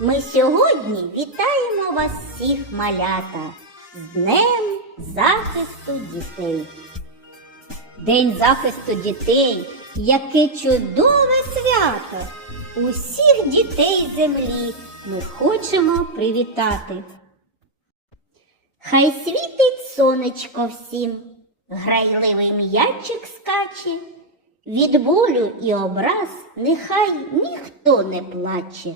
Ми сьогодні вітаємо вас всіх малята з Днем захисту дітей. День захисту дітей яке чудове свято! Усіх дітей землі ми хочемо привітати. Хай світить сонечко всім, грайливий м'ячик скаче, від болю і образ нехай ніхто не плаче.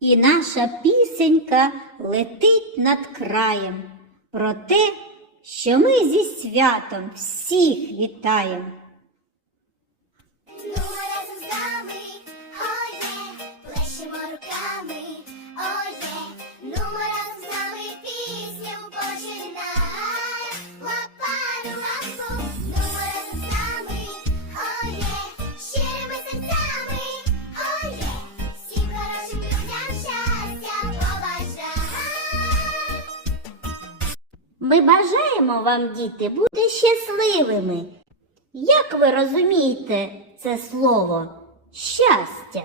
І наша пісенька летить над краєм про те, що ми зі святом всіх вітаємо. Ми бажаємо вам, діти, бути щасливими. Як ви розумієте це слово щастя?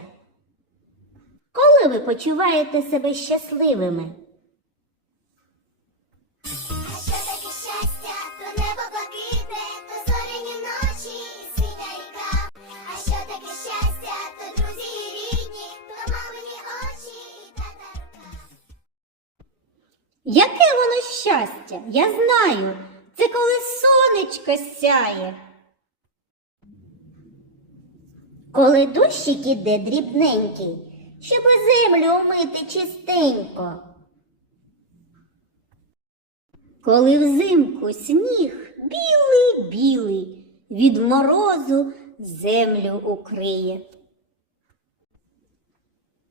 Коли ви почуваєте себе щасливими? Щастя? Я знаю. Це коли сонечко сяє. Коли дощик іде дрібненький, щоб землю омити чистенько. Коли взимку сніг білий-білий від морозу землю укриє.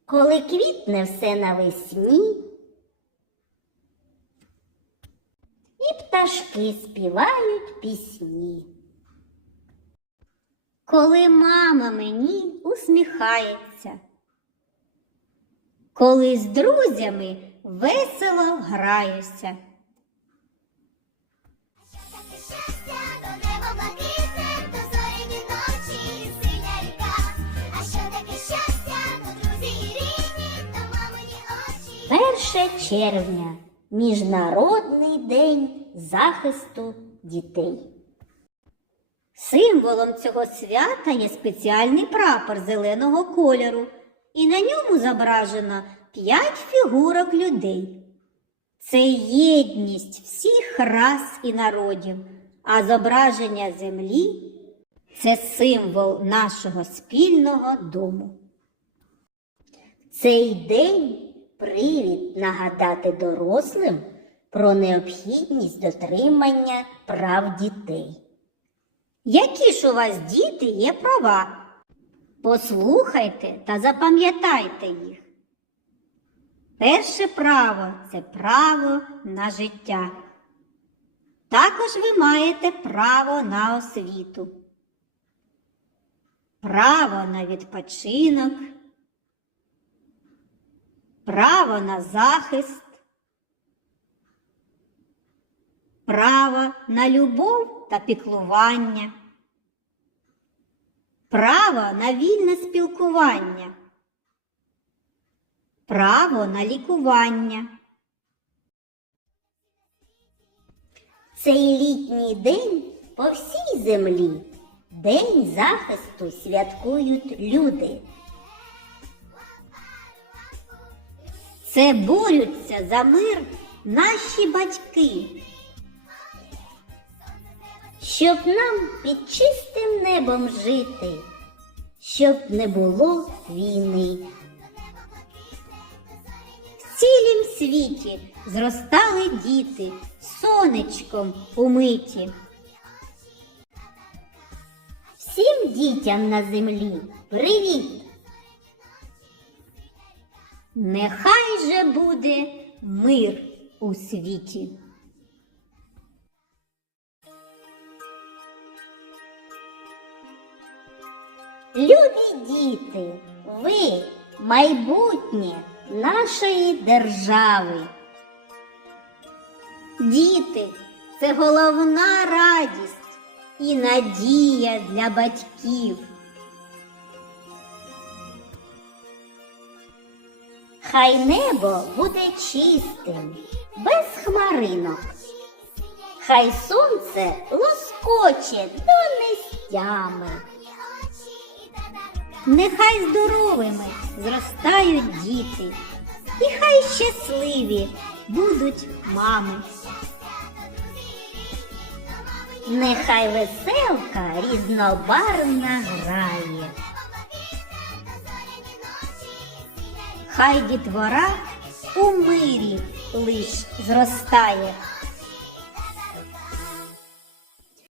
Коли квітне все навесні, і пташки співають пісні. Коли мама мені усміхається, коли з друзями весело граюся. 1 червня Міжнародний день захисту дітей. Символом цього свята є спеціальний прапор зеленого кольору, і на ньому зображено п'ять фігурок людей. Це єдність всіх рас і народів, а зображення землі це символ нашого спільного дому. Цей день привід нагадати дорослим про необхідність дотримання прав дітей. Які ж у вас діти є права? Послухайте та запам'ятайте їх. Перше право це право на життя. Також ви маєте право на освіту, право на відпочинок, право на захист, право на любов та піклування, право на вільне спілкування, право на лікування. Цей літній день по всій землі День захисту святкують люди. Це борються за мир наші батьки. Щоб нам під чистим небом жити, щоб не було війни. В цілім світі зростали діти сонечком умиті. Всім дітям на землі привіт! Нехай же буде мир у світі. Любі діти, ви майбутнє нашої держави. Діти це головна радість і надія для батьків. Хай небо буде чистим, без хмаринок. Хай сонце лоскоче до нестями. Нехай здоровими зростають діти, і хай щасливі будуть мами. Нехай веселка різнобарвна грає. Хай дітвора у мирі лиш зростає.